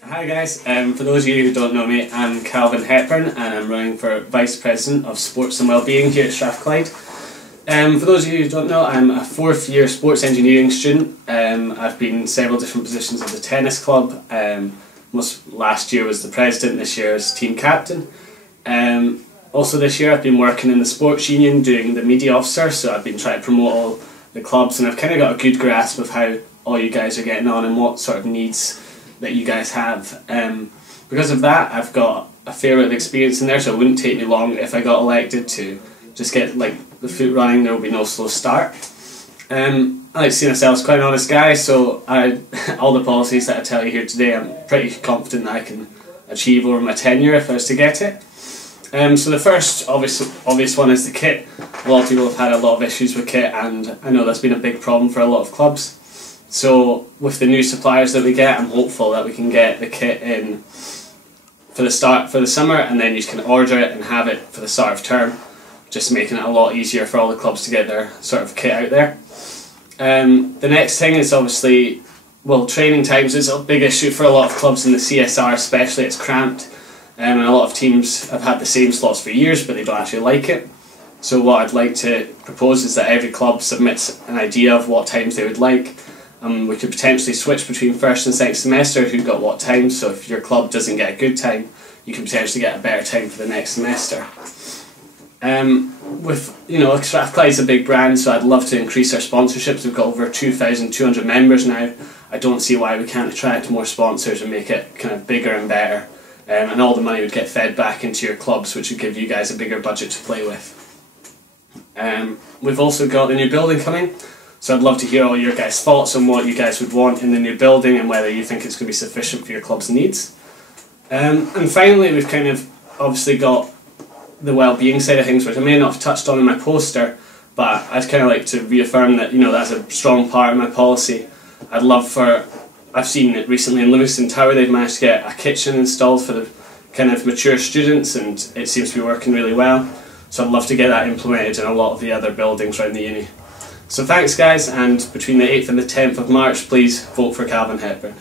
Hi guys, for those of you who don't know me, I'm Calvin Hepburn and I'm running for Vice President of Sports and Wellbeing here at Strathclyde. For those of you who don't know, I'm a fourth year sports engineering student. I've been in several different positions at the tennis club. Last year was the president, this year is team captain. Also this year I've been working in the sports union doing the media officer, so I've been trying to promote all the clubs, and I've kind of got a good grasp of how all you guys are getting on and what sort of needs that you guys have. Because of that, I've got a fair bit of experience in there, so it wouldn't take me long if I got elected to just get the foot running. There will be no slow start. I like to see myself as quite an honest guy, so all the policies that I tell you here today, I'm pretty confident that I can achieve over my tenure if I was to get it. So the first obvious one is the kit. A lot of people have had a lot of issues with kit, and I know that's been a big problem for a lot of clubs. So with the new suppliers that we get, I'm hopeful that we can get the kit in for the summer, and then you can order it and have it for the start of term, just making it a lot easier for all the clubs to get their sort of kit out there. The next thing is obviously, well, training times is a big issue for a lot of clubs in the CSR especially. It's cramped, and a lot of teams have had the same slots for years but they don't actually like it. So what I'd like to propose is that every club submits an idea of what times they would like. We could potentially switch between first and second semester who got what time, so if your club doesn't get a good time, you can potentially get a better time for the next semester. Strathclyde's a big brand, so I'd love to increase our sponsorships. We've got over 2,200 members now. I don't see why we can't attract more sponsors and make it kind of bigger and better. And all the money would get fed back into your clubs, which would give you guys a bigger budget to play with. We've also got the new building coming. So I'd love to hear all your guys' thoughts on what you guys would want in the new building and whether you think it's going to be sufficient for your club's needs. And finally, we've kind of obviously got the well-being side of things, which I may not have touched on in my poster, but I'd kind of like to reaffirm that, that's a strong part of my policy. I've seen it recently in Livingston Tower, they've managed to get a kitchen installed for the kind of mature students, and it seems to be working really well. So I'd love to get that implemented in a lot of the other buildings around the uni. So thanks guys, and between the 8th and the 10th of March, please vote for Calvin Hepburn.